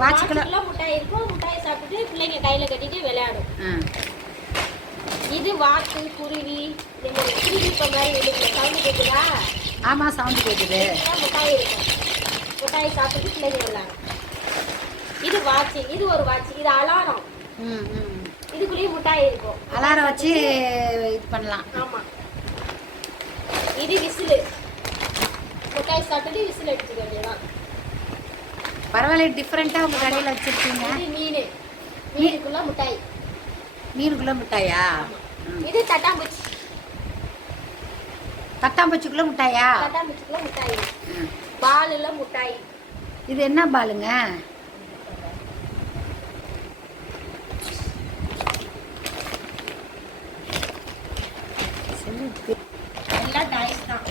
வாட்சுக்குள்ள முட்டாய் இருக்கும். முட்டாயை சாப்பிட்டுட்டு பிள்ளைங்க கையில கட்டிட்டு விளையாடும். இது வாத்து, குருவி, இந்த குருவி இப்போ மாதிரி வெளியில் சவுண்டு கேட்குதா? ஆமாம், சவுண்டு கேட்குது. முட்டாய் இருக்கும். முட்டாயை சாப்பிட்டுட்டு பிள்ளைங்க விளையாடும். இது வாட்சி, இது ஒரு வாட்சி. இது அலாரம். இதுக்குள்ளேயே முட்டாய் இருக்கும். அலாரம் வச்சு இது பண்ணலாம். ஆமாம். இது விசிலு. முட்டாய் சாப்பிட்டுட்டு விசில் அடிச்சுக்க வேண்டியதான். பரவாயில்ல, டிஃப்ரெண்ட்டாக உங்கள் கடையில் வச்சுருக்கீங்க. இது மீன். மீனுக்குள்ள முட்டாய். மீனுக்குள்ள முட்டாயா? இது தட்டாம்பூச்சி. தட்டாம்பூச்சிக்குள்ள முட்டாயா? தட்டாம்பூச்சிக்குள்ள முட்டாய். பாலுல முட்டாய். இது என்ன பாலுங்க? எல்லாம் டாய்ஸ் தான்.